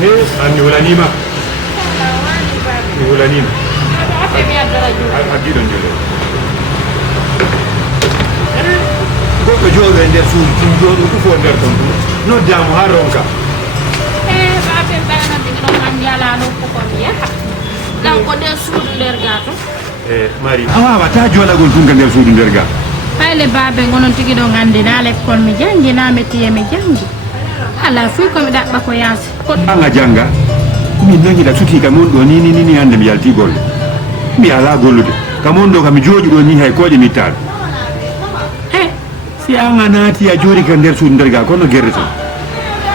Anni hulanima ni hulanima addiɗon jole goɗɗo jooɗo e nder suudu tum jooɗo ɗufo nder ton noddamo ha ronka baɓe ɓaynande ɗon andi ala nokku kon yaha ɗan ko nder suudu nder ga to mari a wawata jooɗagol tunka nder suudu nder ga payle babe gonon tigi ɗon andi na l'école mi jangi na métier mi jangi ala fuy komi ɗaɓɓa ko yaasi anga janga min noñiɗa suti kam on ɗo ni hande mi yalti golle mi ala gollude kam on ɗo kam mi jooɗi ɗo ni hay koƴe mittaɗo si anga naati a jooɗi ka nder suudu nder ga kono guerde ton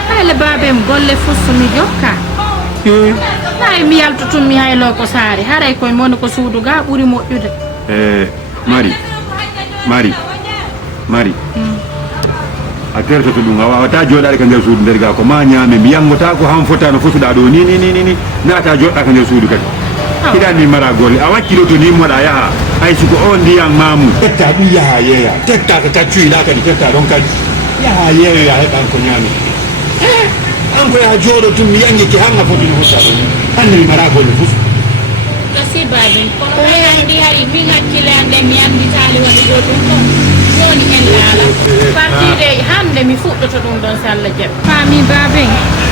payle babem golle fustu mi jokka nayi mi yaltotum mi haylo ko saari haray koye moni ko suudu ga ɓuuri moƴƴude mari a tertoto ɗum a wawata jooɗade ka nder suudu nder ga ko ma ñaame mi yangota ko han fota no fotuɗa ɗo ni naata joɗɗa ka nder suudu kadi kiɗa ni mara golle a wakkiɗo to ni moɗa yaha hay siko o ndiyam mamu tetta ɗum yaha yeeya tetta ko taccuyiɗa kadi tetta ɗon kadi yaha yeeyoya heɓan ko ñaame an ko yaha jooɗo tum mi yangiki hanga foti no fotta ɗo ni hande mi mara golle fof sibaɓen kono mi andi hay min hakkille ande mi anditali waɗi ɗo ɗum ɗon joni en laala partide hande mi fuɗɗoto ɗum ɗon so Allah jaɓi fami baben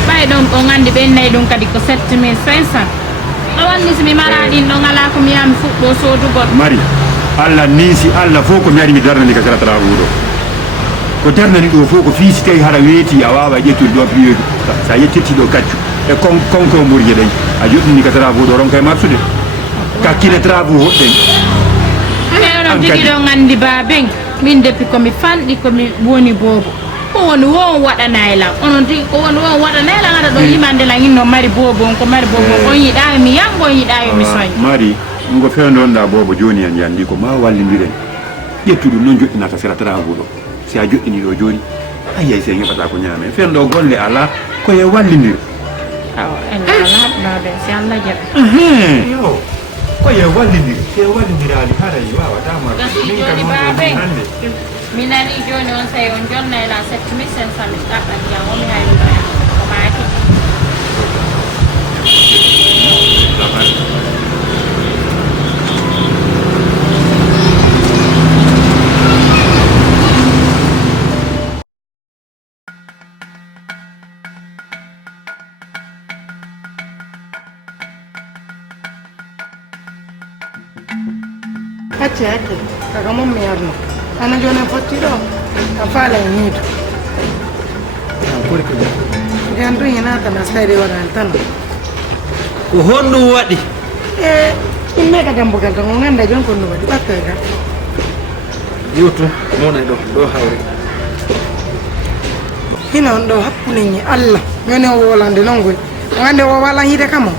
ɓay ɗon ɗon andi ɓennayi ɗum kadi ko 7500 a wanni somi maraɗin ɗon ala ko mi yaha mi fuɗɗo sodugol mari Allah niisi Allah fof ko mi ari mi darnani ka saratara wuuɗo ko darnani ɗo fof ko fiisi tawi hara weeti a wawa ƴettude ɗo privé sa yettirti ɗo kaccu e konko mburje ɗen a joɗɗini ka tara wuuɗo ronka e marsude kakkine travaux hoɗɗen onon tigi ɗon andi baben min depuis komi fanɗi komi woni boobo ko woni won waɗanaylam onon tigi ko woni won waɗanaylam aɗa ɗo yimande lan inno mari boobo on ko mari boobo on yiɗami mi yango on yiɗami mi soñ mari ngo fewndonɗa boobo joni en yandi ko ma wallidiren ƴettu ɗum noon joɗɗinata sera travaux ɗo si a joɗɗini ɗo joni ayyay se heɓata ko ñaame fenɗo golle ala koye wallidir en ala baben si Allah jaɓi yo koye wallidir se wallidirali haray wawatama joni babe mi nani joni on sayi on jonnayla 7500 mi ɗaɓɓat jam omi hayluɗoya ko maki Acce kaga mom mi yarno ana joni fotti ɗo a faala e niido gandu hinata nastayde waɗani tan ko honɗum waɗi imme ka jambugal tan o ganda jon konno waɗi ɓattoy kam yewtu mona ɗo hawri hina on ɗo hakkuneñi Allah joni o wolande noon goy o gande o walan hiide kam o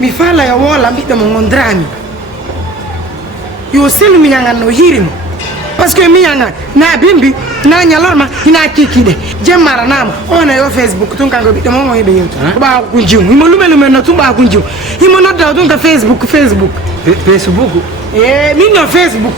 mi faala yo woola ɓiɗɗo mo gondirami yo selu miñangan no hirimo par ce que miñangan na bimbi na ñalorma hina kikiɗe jemmara nama ona yo Facebook tun kanko ɓiɗɗo momo heɓe yewtu ko ɓawa ko jiw himo lume no tun ɓawa ko jiw himo noddaw tun ka Facebook min no Facebook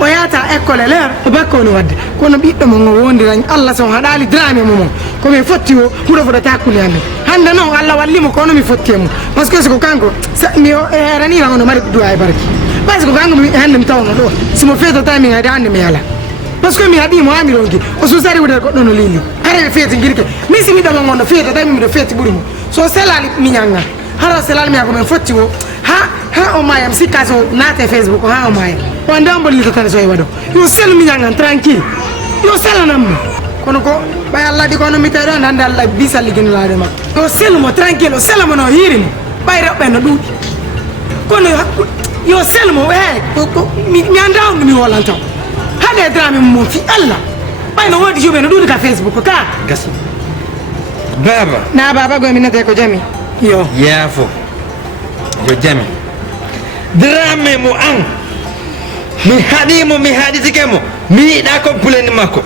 o yata école leer o bakkoni wadde kono ɓiɗɗo mo ngo wondiran Allah son haɗali drame momon komin fotti o huɗo foɗata hakkude amen hande noon Allah wallimo kono mi fotti e mum par ce que siko kanko mi ranira ono mari duwa e barki parce que kanko hande mi tawno ɗo simo feetota min hade hande mi yala par ce que mi haɗimo ha mi ronki o susari wude goɗɗo no lili hara ɓe feeti guirke min si ɓiɗɗo mo gonno feetata mimiɗo feeti ɓuuri mo so selali miñanga hara selali miya komin fotti o ha o mayam sikka so naate Facebook ha o maya o nde omboliltatane so e waɗo yo selu miñangan tranquille yo selanammo kono ko ɓay Allah ɗi kono mi tawi ɗo hande Allah bisalliginolade makko yo selumo tranquille o selamo no hiirimo ɓay rewɓe no ɗuuɗi kono yo selmo mi anda on mi wolan taw hade drame mum fi Allah ɓay no wodi joɓe no ɗuuɗi ka Facebook ka gasi baba na baba goy minete ko jami yo yaafo yo jami drame mo an mi haɗimo mi haɗitikemo mi yiɗa compuleni makko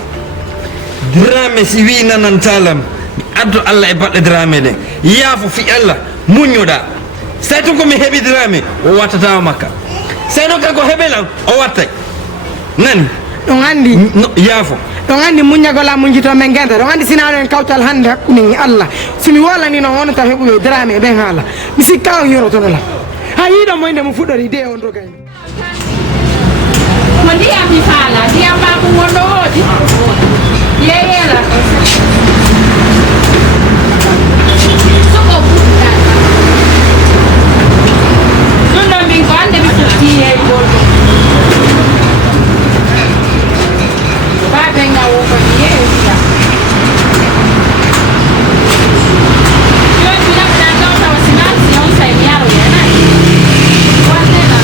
drame si wi nanantalam mi addu Allah e baɗɗe drame ɗen yaafo fi Allah muñoɗa say tun komi heɓi drame o wattatama makka say noon kanko heɓelan o wattay nani ɗon andi yaafo ɗon andi muñagola muñjito men genta ɗon andi sinano en kawtal hannde hakkude Allah somi wolani noon hono taw heɓuɓe drame ɓen haala mi sikka o yorotonola ha yiɗo moyde mo fuɗɗori de on rogayno ko ndiyam mi faala ndiyam mako gonɗo woodi yeyela soko fuɗɗa ɗum ɗon min ko hande mi futti yeygol baɓe ngawo ko mi yeeya joni naɓɗan ɗo tawa sinasi on say mi yaro yanayi wannela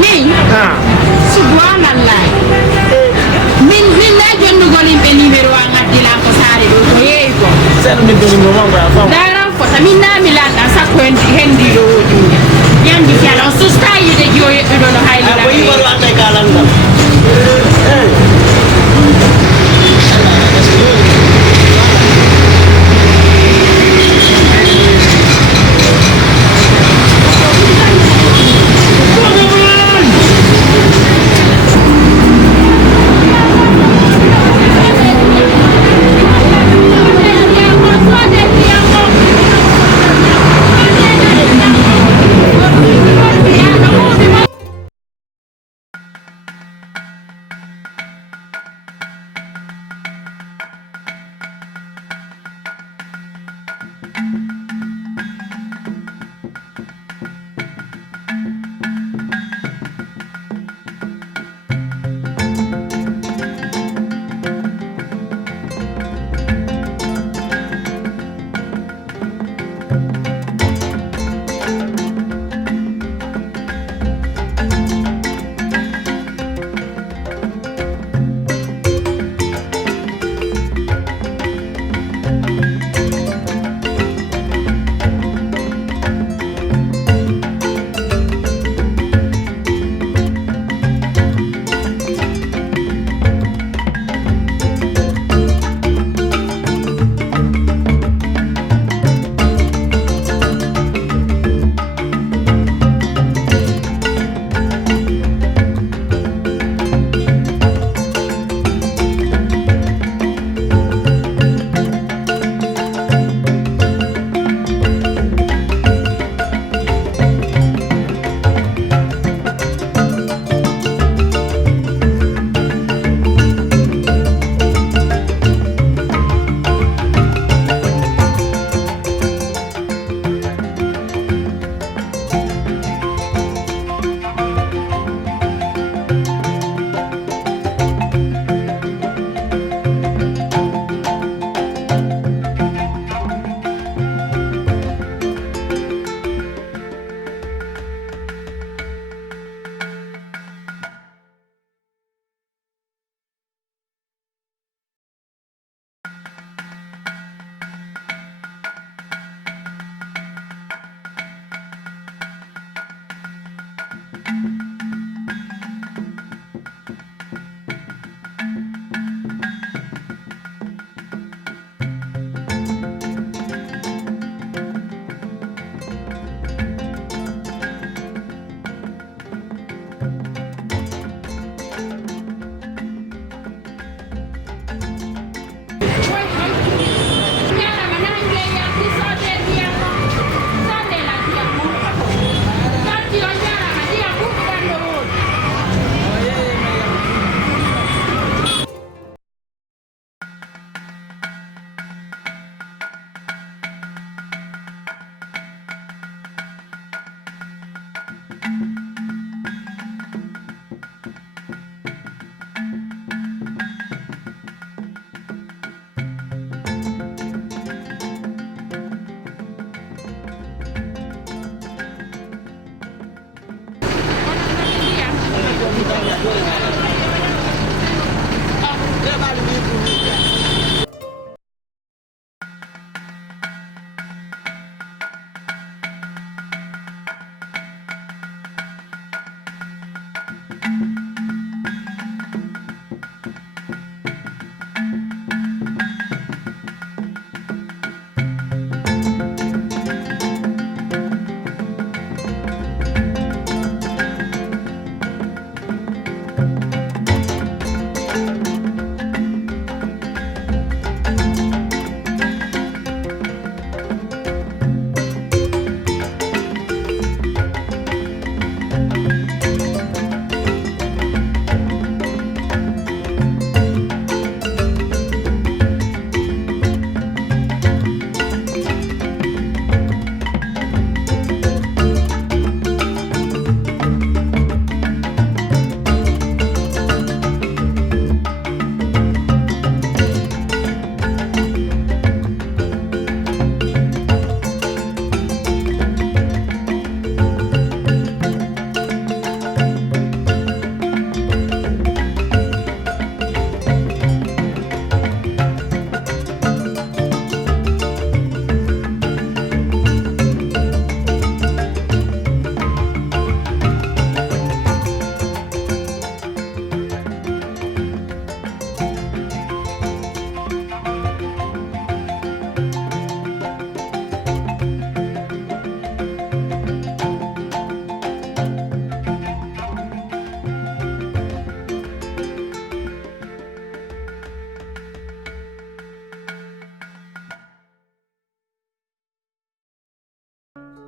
min subhanallah min na jonnugol yimɓe numéro a ngaddilan ko saare ɗo ko yeeyi ko daran fota min nami lanɗan sakko hendiɗo woodi mumen yandi fiala on susta yide joyeɗɗuɗo no haylira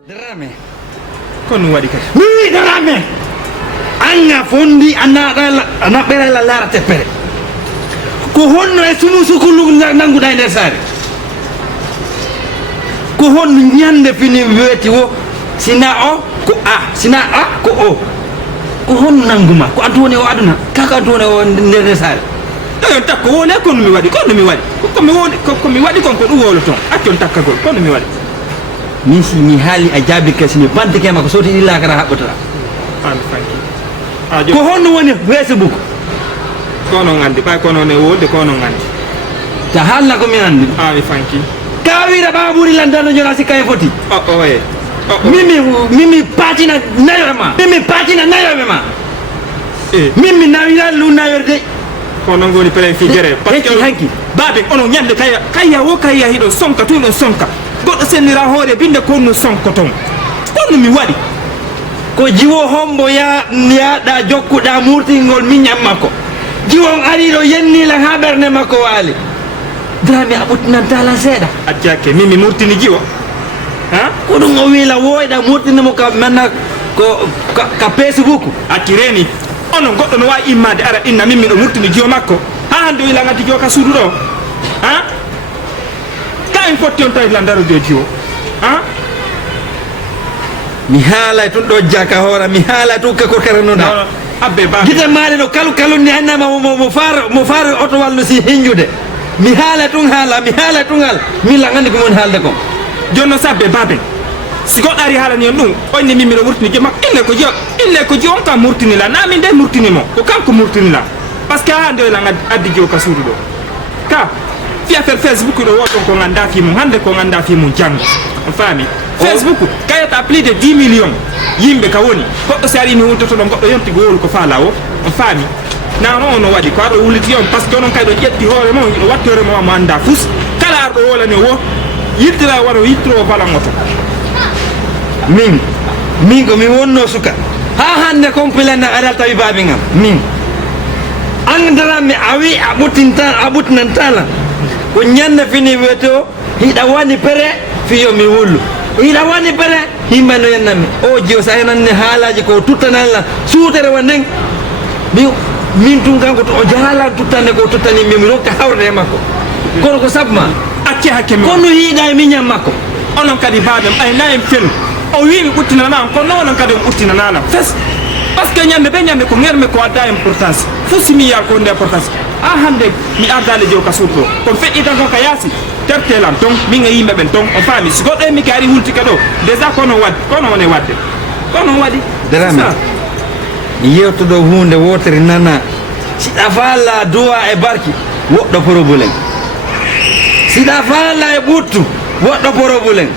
Drame kono waɗi kadi mi Drame anga fondi ana ɓera la lara teppere ko honno e sumu sukulu nanguɗa e nder saare ko honno ñande fini weeti wo sina o ko a sina a ko o ko honno nanguma ko antu woni o aduna kaka antu woni o nder saare ɗoyon takko wole kono mi waɗi kono mi waɗi komi waɗi kon ko ɗum wolo toon accon takkagol kono mi waɗi min si mi haali a jaabi kasini bantekema ko soti ɗillakara haɓɓotata an fanki ko honno woni Facebook kono andi ɓay kono ne wolde kono andi ta haalna ko mi andi mi fanki ka wiira ɓawa ɓuuri lantano jona sikka e foti oye mimi patina nayoɓe ma mimi patina nayoɓe ma mimi nawira lu nayorde ko noon goni plein figure par ce que hanki baɓe onon ñande kayya wo kayya hiɗon sonka to ɗon sonka goɗɗo sennira hoore binde konno sonko ton konno mi waɗi ko jiwo hombo yaɗa jokkuɗa murtingol miñam makko jiwon ariɗo yennilan ha ɓerde makko waali Drame a ɓuttinantala seeɗa accake mimi murtini jiwo ko ɗum o wiila woyɗa murtinimo ka manna ka Facebook accireni onon goɗɗo no wawi immade ara inna min miɗo murtini jiwo makko ha hande o ila gaddi jiwo ka suudu ɗo ka en fotti on tawi la darude jiwo mi haalay tun ɗo jaka hoora mi haalay tun kako karanoɗa abbe ba gite maɗe ɗo kalu ni annama mo faari oto walno si hinjude mi haala tun haala min la gandi ko woni haalde kon jonno sabbe baben si goɗɗo ari haalani on ɗum onni min miɗo murtini jiwo makko ille ko jiwo on kam murtinila na min nde murtinimo ko kanko murtinila par ce que ha nde la addi jiwo ka suudu ɗo ka fi affaire Facebook ɗo woɗon ko ganda fi mum hande ko ganda fi mum janggo on faami Facebook kayata plus de 10 millions yimɓe ka woni goɗɗo si ari mi wultoto ɗon goɗɗo yonti gowolu ko faala o on faami na on no waɗi ko aɗo wulliti on par ce que onon kay ɗo ƴetti hoore mo ɗo watti hoore mo anda fus kala arɗo wolani wo yittira wara yittiro balan oto min ko mi wonno suka ha hande compléna aɗa tawi baabi ngam min andaranmi a wi a ɓuttinantala ko ñande fini wiyete o hiɗa wani pere fiyo mi wullu hiɗa wani pere himɓe no yennanmi o jiyo sa henanni haalaji ko tuttanalla suutere wa nden min tun kanko to o jahala tuttande ko tuttanimi mi rokka hawrde e makko kono ko sabu ma acce hakke mi kono hiiɗa e miñam makko onon kadi baɓe ayna en felu o wi mi ɓuttinanama kono onon kadi on ɓuttinanala fes par ce que ñande ɓe ñande ko germe ko adda importance fo simi yiya ko wonde importance hande mi ardade jew ka suuɗo kono feƴƴi tan kon ka yaasi tertelan ton min e yimɓe ɓen ton on faami si goɗɗo emi kaari wultike ɗo déjà kono wadde kono wone wadde kono waɗi Drame yewtoɗo hunde wotere nana siɗa faala duwa e barki woɗɗo probléme siɗa faala e ɓuttu woɗɗo probléme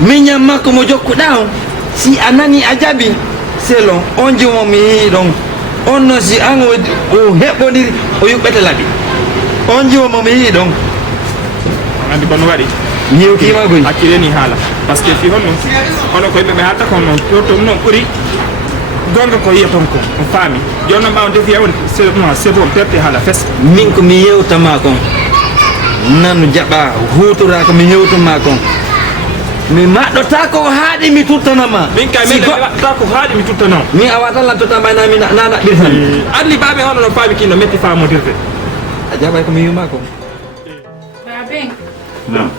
miñam makko mo jokkuɗa on si a nani a jaɓi selon on jimo mi yii ɗon on no si an o heɓɓodiri o yuɓɓete laaɓi on jimo momi yii ɗon andi kono waɗi mi yewtima goy hakkileni haala par ce que fi honno hono ko yimɓeɓe haalta kon noon ɗo tom noon ɓuuri gonga ko yiya ton kon on faami joni noon ɓawa defi on c'est bon perte haala fes min ko mi yewtama kon nanu jaɓa hutora ko mi hewtuma kon mi maɗɗota ko haaɗi mi tuttanama min kay meɗe waɗata ko haaɗi mi tuttanama mi awa tan lantota mbaynami na ɗaɓɓirtan andi baɓe hono no faami kino metti famodirde a jaɓay ko mi yuma kon baben nam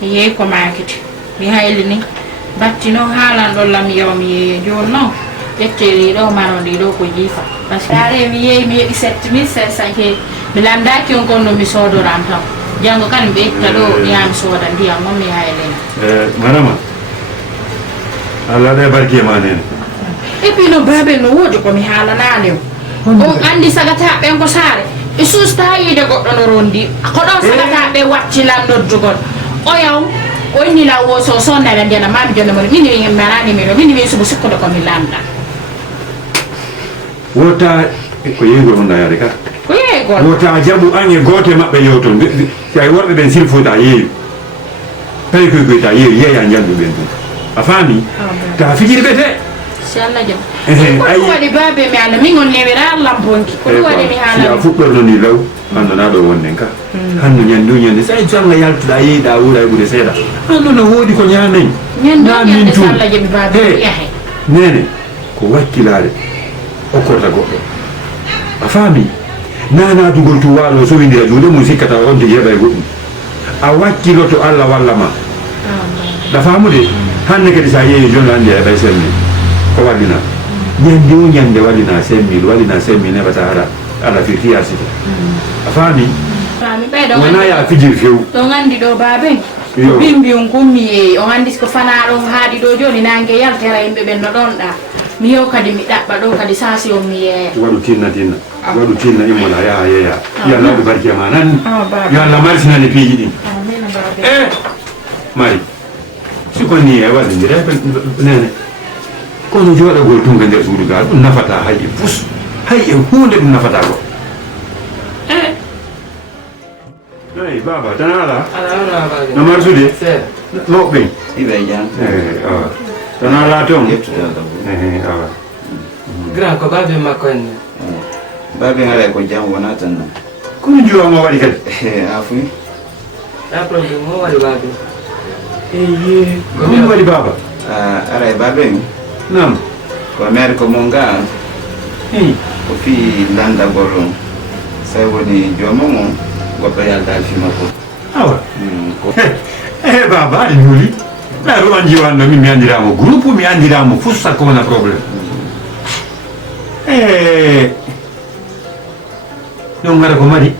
mi yeeyi ko makete mi hayli ni battino haalan ɗon lam yawa mi yeeye joni noon ƴetteri ɗo manodi ɗo ko jiifa par ce que are mi yeeyi mi heeɓi 7500 he mi lamdaki on gonno mi sodoram tan janggo kadi mi ɓeyta ɗo yami sooda ndiyam moom mi haylena manama Allah ɗe barki e ma nene et puis no babel no woodi komi haalanani o on andi sagataɓen ko saare e susta yiide goɗɗo no rondi ko ɗon sagataɓe waccilan noddugol o yaw o inni law wo so sonnaɓe ndiyana mami jonde moni min wi marani mino min wi subo sikkude komi lamɗa wota ko yeygol honda yaade ka ko yeygol wota jaɓu an e goote maɓɓe yewton si ay worɓe ɓen silfota yeeyu tawi koy koy ta yeeyu yeeya jalɗu ɓen ɗum a faami ta fijiri ɓete si allah jaam ko waɗi babe mi ala min on newira Allah bonki ko waɗi mi si a haala fuɗɗorno ni law annana ɗo wonnen ka hanno ñande ñande sa jonga yaltuɗa yeeyɗa wuura e ɓuure seeɗa hanno no woodi ko ñamen ñande Allah jaɓi babe yahe nene ko wakkilare okkorta goɗɗo a faami nanadugol to waalo sowidira juuɗe mum sikkata on tigi heɓa e goɗɗum a wakkiloto Allah walla ma ɗa faamude hande kadi sa yeeyi jonde hande a heɓay semmi ko wallina ñande o ñande wallina 5000 wallina 5000 heɓata ara ala firtiyasito a faami fami ɓeyɗo wona ya fijir few ɗon andi ɗo baben Yo. bimbi on gummi e on andi ko fana ɗon haaɗi ɗo joni nangue yaltera yimɓe ɓen no ɗon ɗa mi yew kadi mi ɗaɓɓa ɗo kadi sasi on mi yeeya waɗu tinna waɗu tinna immona yaha yeeya yo Allah waɗu barke ma nan Baba. yo Allah marsinani piiji ɗin amin babe mari siko ni e waɗodira nene kono jooɗagol tunga nder suudu gal ɗum nafata hay e pus hay e hunde ɗum nafata ko eyi baba tan ala no marsude mawɓe Ibe jam. awa tan ala toon awa Grand ko babe makko en Babe ngara ko jam wona tan. kono juwama waɗi kadi Afu. na problem mo wari babe eye komin waɗi baba Ara babe nam ko mer ko monga eyi ko fi landa golo. Sai woni jomo mo goɗɗo yalta fi makko. awa Ko baba aɗa juuli ɗaro an jiwanno min mi andiramo groupe mi andiramo fussa ko wona probléme ɗum gara ko mari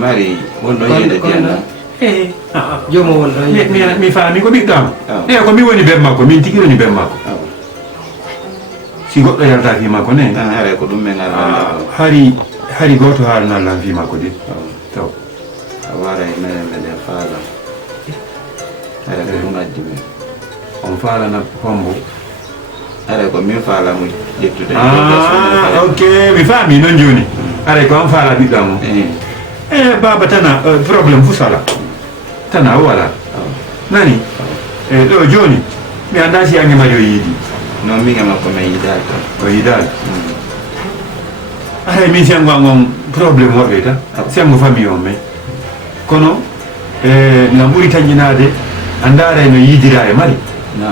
mari wonɗo yede tianda. jomo won ɗon mi faami ko ɓiɗɗama Awa. ko mi woni ben makko min tigi woni ben makko si goɗɗo yalta fi makko ne Ara ko ɗum men ngara. hari goto haalanallan fi makko de taw Awara e men faala. Ara ko ɗum addi men. on faalana hombo Ara ko min faala mo ƴettude. ok mi faami noon joni aray ko an faala ɓiɗɗamo baba tana probléme fu sala tana wala nani ɗo joni mi anda si ange mari o yiidi Non mi ngama ko men yidata. o yiidani hay min sengo an on probléme woɓe tan sengo famille on mais kono ngam ɓuri tañƴinade a ndaara no yiidira e mari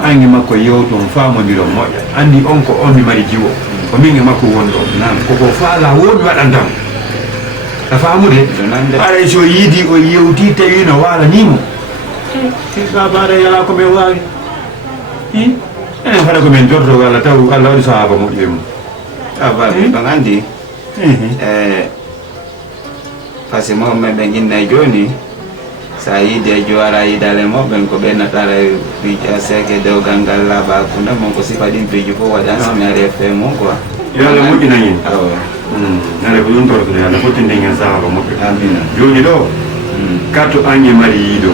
ange makko yewton famodiron moƴƴa andi on ko on mi mari jiwo ko min e makko wonɗo koko faala woɗi waɗantamo a faamude aray so yiidi o yewti tawi no waalanimo babare yala komin wawi enen haɗa komin jorto Allah taw Allah waɗi sahaba moƴƴe mum Babe ɗon andi. Par ce que mo men ɓe ginnayi joni sa yiide e jowara yidale moɓen ko ɓennatara piiji a seke dewgal ngal laaɓa hakkunde mon ko sifa ɗin piiji fof waɗan simi ari e fe mum quoi. yo Allah moƴƴina hen Awa. nane ko ɗum tortude Allah fottinde hen sahaba moƴƴe Amina. joni ɗo carte ange mari yiido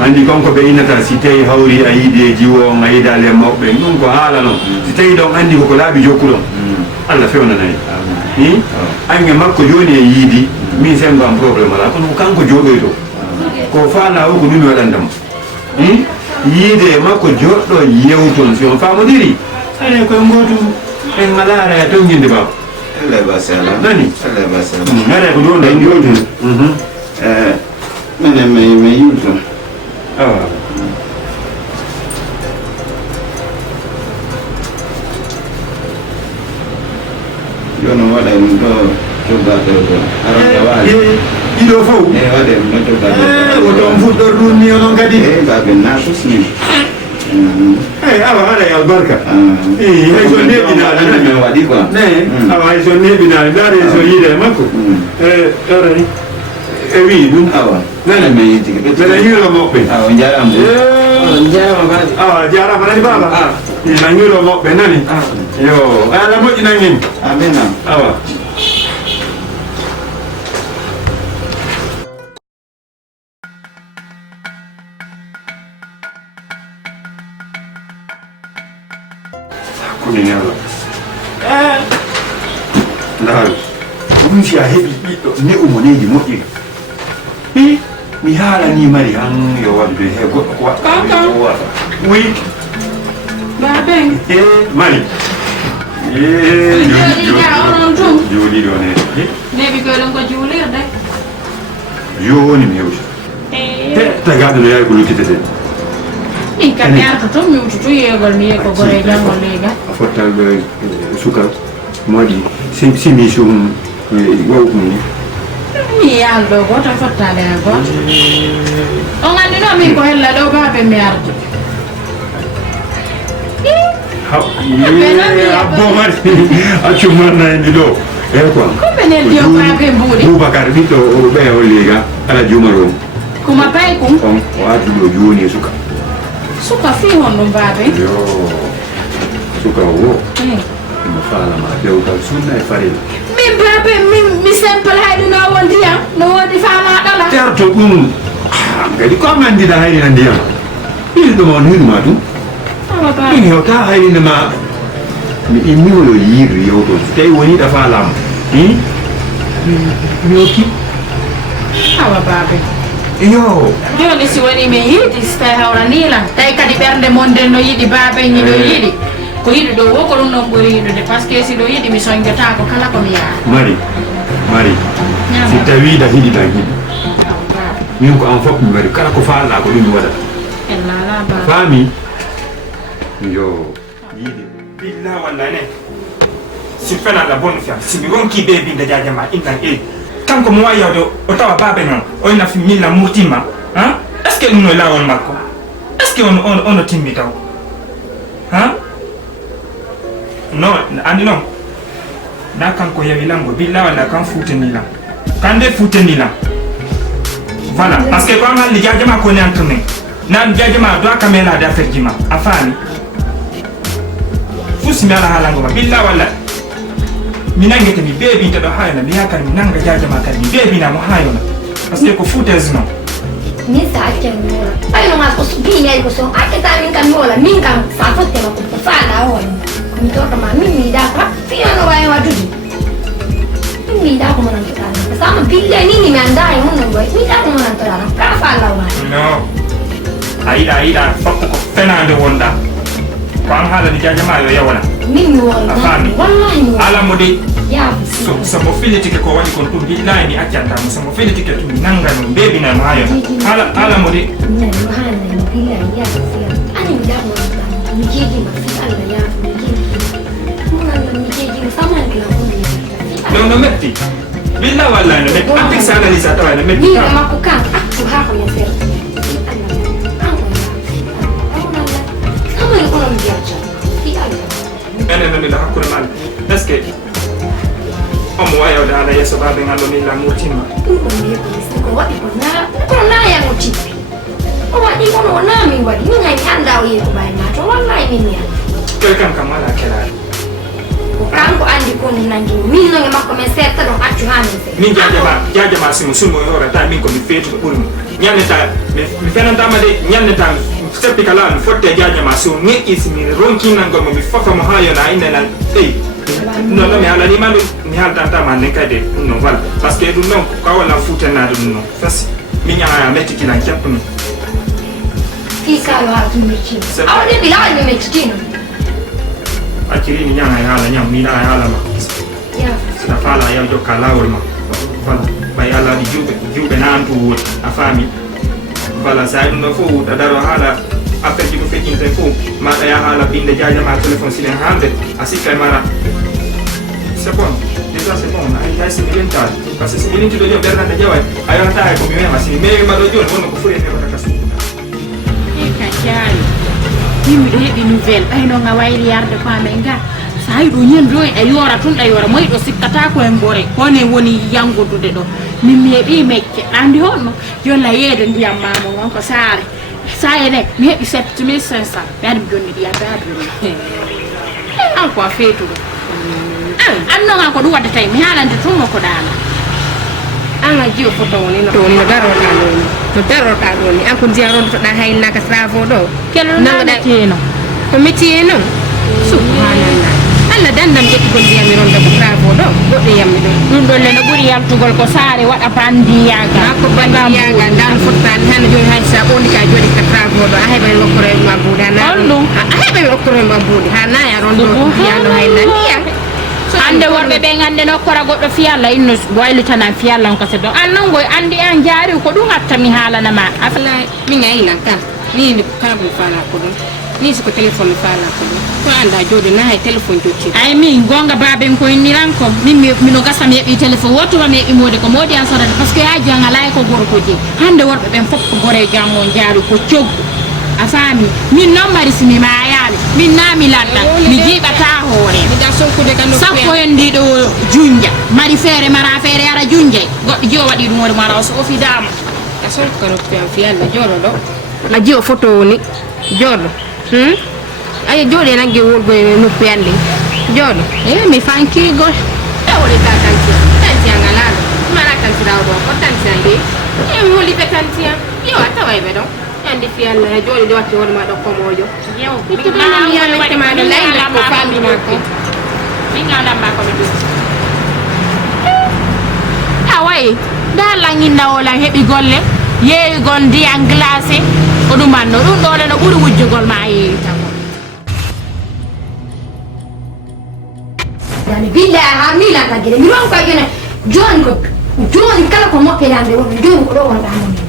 andi konko ɓe innata si tawi hawri a yiidi e jiwo on a yiidale mawɓe ɗum ko haala noon si tawi ɗon andi koko laaɓi jokkuɗon Allah fewnanayi ange makko joni e yiidi min sengo am probléme ala kono ko kanko jooɗoyto ko faala o ko min waɗandamo yiide e makko joɗɗo yewton si on famodiri ane koye gotu en ngalaara e tonguinde baba Allah basala. nani Allah basala. ane ko ɗon ɗan joni Menen me yulto. awa Joni waɗa ɗum ɗo coggaɗo ɗo. Aronde waali. ɗiɗo fof Waɗe ɗum ɗo coggaɗo ko ɗon fuɗɗor ɗum ni onon kadi Babe natusni. awa aɗa e albarka hay so neɓinaɗe nani Men waɗi quoi. ne awa hay so neɓinaɗe ndaare so yiide e makko ɗorani e wi ɗum Awa. nani Men yitigi mbeɗa hiiro moɓɓe Awa jaram. jarama baade awa jarama nani baba ina hiiro moɓɓe nani yo ala moƴƴinan hen Amina. awa hakkunde ne Allah ndaaru ɗum si a heɓi ɓiɗɗo ne'u mo neji moƴƴi mi haalani mari han yo waɗude he goɗɗo ko waɗa oui baben mari joni do ne nebi ko don ko julirde joni mi hewti tagaɗo no yawi ko luttitete min kam yarta toon mi wututu yeegol mi yeeko gore jangol lega a fottal suka moɗi simi sum wawɗum ni mi yaal ɗo goto fottade ha goto on andi no min ko hella ɗo baɓe mi arde abomari accu mannayndi ɗo eyi quoi koɓenen diyo baɓe mbuuɗi boubacar ɓiɗɗo o ɓe o lega ala jumar on kuma pay kum on o addu ɗo joni e suka suka fi hon ɗum baɓe yo suka o mo falama dewgal sunna e farila min baɓe mi simple hayɗo no won ndiyam no wodi falaɗala terto ɗum kadi ko amandida hayrina ndiyam ɓiɗi ɗum on hirma ɗum ɗum hewta hayrindema mi immiwoyo yiidu yewto so tawi woni ɗafa lam mi hokki awa baɓe yo joni si woni min yiiɗi so tawi hawranilan tawi kadi ɓerde mon nden no yiiɗi baɓe ñiɗo yiiɗi ko yiɗi ɗo wo ko ɗum noon ɓuuri yiɗude par ce que si ɗo yiɗi mi soñjota ko kala komi yaha mari si tawi da hiɗi tan hiɗi min ko an fof mi wari kala ko falɗa ko ɗum mi waɗata ellala ba faami yo yiide billah walla ne si fena la bonne fiam si mi ronki be binde jajama innan kanko mo wawi yawde o tawa babe noon o nafi milla murtima est ce que ɗum no lawol makko est ce que ono timmi taw non andi noon na kanko yawi lango billah walla kan futenilam kan nde futenilam voilà parce que ko an halli jajama koni entre men nan jajama doa kamelade affaire ji ma a faami fusi mi ala haalango ma billah walla mi nangete mi beebinta ɗo hayona mi yakar mi nanga jajama kadi mi beebinamo hayona par ce que ko foutaise noon min sa accen mi wola ɓaynoma ko biñay ko son acceta min kam mi wola min kam sa fottema ko faala hoore komi tortoma min mi yiɗa ko fiyono wawi waddude min mi yiɗa ko monantoɗa par ce que ama bille nini mi anda e mum no goy mi yiɗa ko monantoɗa kam kala faallawma non a yiɗa foppo ko fenade wonɗa ko an haalani jajama yo yawona min mi wola a faami wallahi mi wola alamo de yaafo somo fillitike ko waɗi kon ɗum billahi mi accantamo somo fillitike tum nangano beebinamo hayona alamo de minanimo hananimo billahi yaafo fiya ani mi yiɗa ko monantoɗa mi jeejima fi allah yaafo mi jeejima mon allah mi jeejima samankila hunde non no metti billah walla no metti an tigi sa analyse a tawa no metti wiide makko kan accu haa ko men serti samani onon jiyacca fi allah enen no miɗo hakkude maɓe est ce que omo wayawde haala yesso baɓe ngallo min la murtimma ɗum ɗon mi heɓi si ko waɗi kono nayango tippi o waɗi kono o namin waɗi min hay mi annda o yehi ko ɓawi ma to wallahi min mi anda koye kam wala kelade ko kanko andi kon nangi min noge makko men serta ɗon accu ha min min jajama simo sumo e hoore ta min komi feetuɗo ɓuurmi ñanneta mi fenantama de ñanneta seppi kala mi fotte jajama so ŋeƴƴi si mi ronkinalngol mo mi fofamo ha yona innenal eyi non ɗo mi haalanima ɗum mi haaldantama nden kayde ɗum noon walla par ce que ɗum noon ko wallan futennade ɗum noon fasi min ñaha mettitinan keppumi fi kayo ha tum meccino awaɗe ɓi lawal mi meccitino acciri mi ñaha e haala ñam miɗa e haalama yaafo sina faala yaw jokka lawol ma voilà ɓay allah ɗi juuɓe nantu woodi a faami voilà sa ɗum ɗo fof a daro haala affaire ji ko feƴƴinte fof maɗa ya haala binde jajama téléphone silen haalde a sikka e mara c'est bon déjà c'est bon hay simi lentade par ce que simi lentiɗo ɗi o ɓernande ƴeway a yonata hay komi mema simi mewima ɗo joni wonno ko furi e mewata ka suuɗa ka jaari min miɗo heeɓi nouvelle ɓaynoga wayli yarde ko amen ga so hay ɗo ñande o e yoora tun ɗa yoora moyi ɗo sikkata ko en ɓore kone woni yangodude ɗo min mi heeɓi mecce andi honno jolla yeede ndiyam mamo gon ko saare sa ene mi heeɓi 7500 mi adi mi jonni ɗiya daadumi an ko a feetuɗo annoga ko ɗum wadde tawi mi haalande tummo ko ɗana an a jiyo foto woni no darota ɗo ni no darota ɗo ni an ko ndiya rondotoɗa haynaka travaux ɗo kelonagaɗa teno ko métier noon subhanallah Allah dandam ƴettugol ndiyam mi ronda ko travaux ɗo goɗɗo yammi ɗo ɗum ɗon le no ɓuri yaltugol ko saare waɗa bandiyaga ha ko bandiyaga ndan fottani hande joni hay sa ɓondi ka jooɗi ka travaux ɗo a heɓa mi okkoro e ma buuɗi a heɓa mi okkoro e ma buuɗi ha naya rondo fiyano hay nandiya hande worɓe ɓe gande nokkora goɗɗo fiyalla inno waylitanan fiyallan ko seddo an noon goy andi an jaari ko ɗum hatta mi haalanama wallahi min ayinan kam ni kabul fala ko ɗum ni siko téléphone fala ko ɗum to anda jooɗi na hay téléphone jokki ay min gonga baben ko inniran ko min mino gasa mi heɓi téléphone wottuma mi heɓi mode ko modi an sodata par ce que yaji an alay ko gorko je hande worɓe ɓen fof ko gore jammo jaari ko coggu a faami min noon mari simi mayani min naami landa mi jiiɓata hoore sappo hen ndiɗo junja mari feere mara feere ara junjay goɗɗo jiyo waɗi ɗum woni mara o so o fidama a sonko kano fiyalla jooɗo ɗo a jiyo photo woni jooɗo ayi jooɗi nagge wolgo e noppi andi jooɗo mi fankigol woni ta tantiya ngalaɗo mara tantirawo ɗo ko tantiyan de mi holliɓe tantiyan yo a tawayɓe ɗon andi fiyalla he jooɗi de watte wonma ɗo komojo yamiyamekemaɗo layde ko fambinako min galanma komi ɗum a wayi da langindawolan heɓi golle yeeyugol ndiyan glacé o ɗumanno ɗum ɗole no ɓuuri wujjugol ma yeeyi tago billahi ha milanta gueɗe mi ron koye ene joni kala ko moƴƴerande wonɓe joni ko ɗo wonɗamo min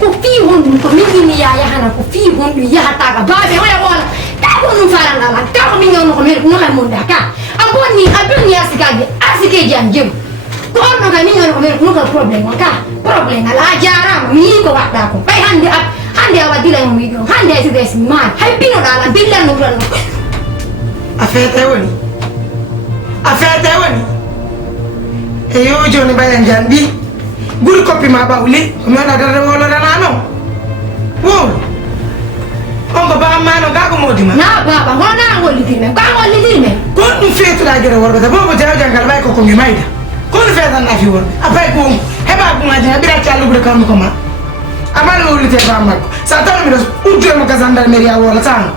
ko fii honɗum ko min inni ya yahana ko fii honɗum yahataka baaɓe oya ɓoola ta ko ɗum farandala ta ko min ñawno ko men nohay monde ka a bonni a donni arsikeji an jeeru ko orno ka min ñawno ko men nuka probléme o ka probléme ala a jarama mi yi ko waɗɗa ko ɓay hande a waddilamo wiɗo hande a sides maani hay pinoɗala billanno ɓuranno a feete woni e yo joni mbaɗen janɗi ɓuri koppi ma ɓawli komi waɗa darde wolodana noon wow on ko bammano ga ko modima na baba hona gollitiri men ka gollitiri men kon ɗum feetuɗa gueɗe worɓe ta bobo jawjal ngal way koko mi mayda kono feetanɗa fi worɓe après gongu heɓa gumaji ha ɓiɗa callugude kamɓe ko ma amaɗa wollite bam makko sa tawi miɗo udduyemo ka gendarmerie a wola tano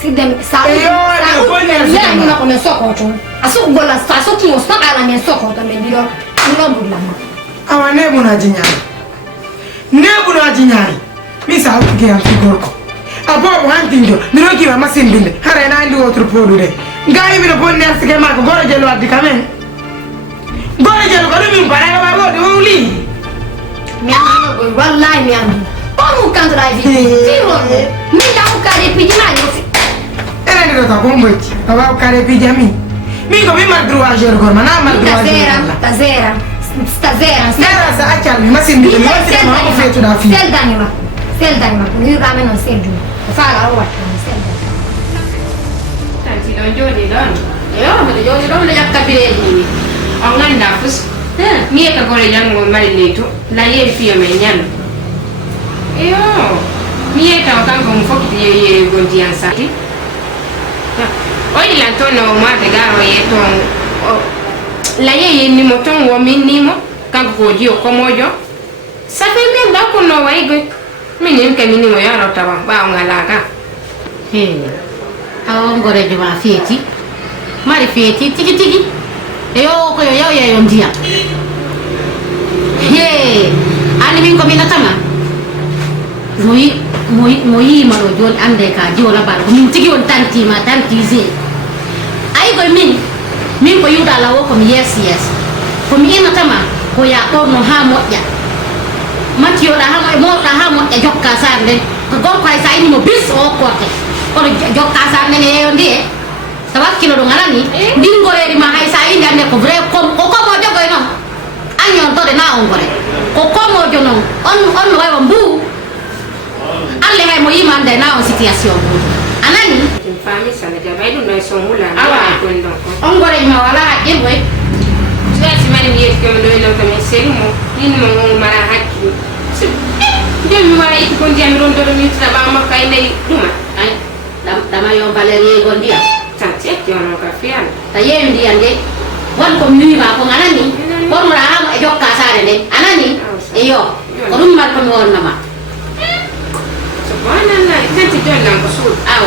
siddemi sayanima ko men sokoto a sok golla sa sokkimo soɗala men sokoto men mbiɗo ɓurlamma awa nebunaji ñaari min sa hawtike yam fi gorko a boobo hantinjo mi rokkima machine binde hara ena andi autre produit de ngayi miɗo bonni arsike ma ko goro jelo waddi kamen goro jelo ko ɗum min paɗaga ɓa wodi wowli mi andinogoy wallahi mi andi on mukkantoɗa fi honɗo min da hukkade piiji maji aussi ene ndeɗota ko mboyti a wawa hukkade piiji amin min ko min mar droit gére gorma na mar droit Stasera sa accalmi machine binde mi wontinema hoko feetuɗa fi seldanima ko wiɗame noon selduma ko faala o wattami seldani tanti ɗon jooɗi ɗon yo mbiɗo jooɗi ɗon ɗo ƴakka bireji ni on ganda fus mi yeka gore janggo mari leytu la yeewi fiyo men ñando yo mi yeyta o kanko mo fokkiti yeeyegol ndiyan sati o yilan toon no marde garo ye toon la yeyennimo toon wo minnimo kanko ko jiyo komojo ça fait min ɗa konno waygoy min nin ka minnimo yaro tawa ɓawo ngalaga awo gorejo ma feeti mari feeti tigi tigi eyo koyo yawyeyo ndiyam andi min ko minatama mo yima ɗo joni ande ka jiwola mbaɗa ko min tigi on tantima tantise ayi koye min ko yiwɗa lawo komi yes komi inatama ko ya ɓorno ha moƴƴa mattiyoɗa ha moƴƴa mowɗa ha moƴƴa jokka sar nden ko gorko hay sa innimo bis o okkorte kono jokka sar nden yeeyo ndi e so wakkilo ɗo ngalani ndingoreri ma hay sa indi ande ko vrai ko komojo goy noon añontode na on gore ko komojo noon on no waywa mbuu allah hay mo yima ande na on situation mbuu anani fami sana jabay ɗum ɗo e son wulani gon ɗon ko on goreji ma wala haqqil boy soyasi mari mi yetti komi ɗo e lewtamin selimo yinmo on mara hakkilo joni mi wara itti ko ndiyam mi rondoɗo mi yittina ɓawa makko ay nayi ɗuma ay ɗama yo baler yeygol ndiyam tanti etti onon ka fiyana ta yewi ndiyam de won komi wiima ko anani ɓornoɗa hamo e jokka sare nden anani eyo ko ɗum mbar komi wonnama subhanallah tanti joni nan ko suuɗ aw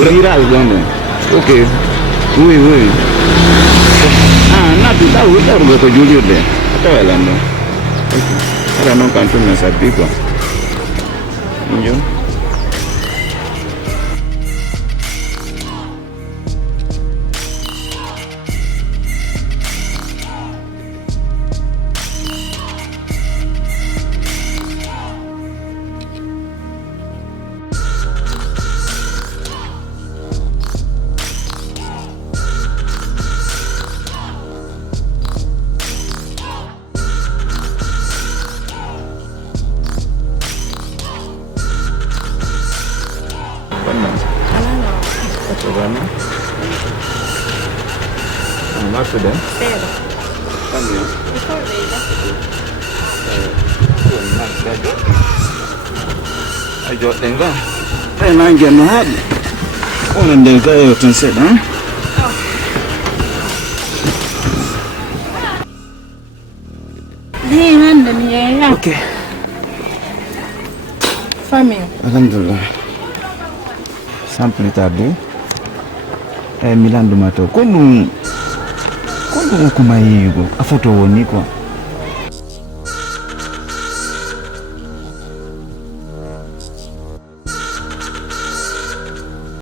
viral donde. Ok. Oui. Natu tahu ko Julio de. Atau elano. Ahora no canto me sapico. Yo. Sudah? Pero. Kami. Before Ayo tengok. Nangge no hadi. Unaendeza yote nsema. Ni hande ni yeye. Okay. Famille. Alhamdulillah. Sampai tadi. Milan dumato. Kundu kumaigo. Afoto woni kwa.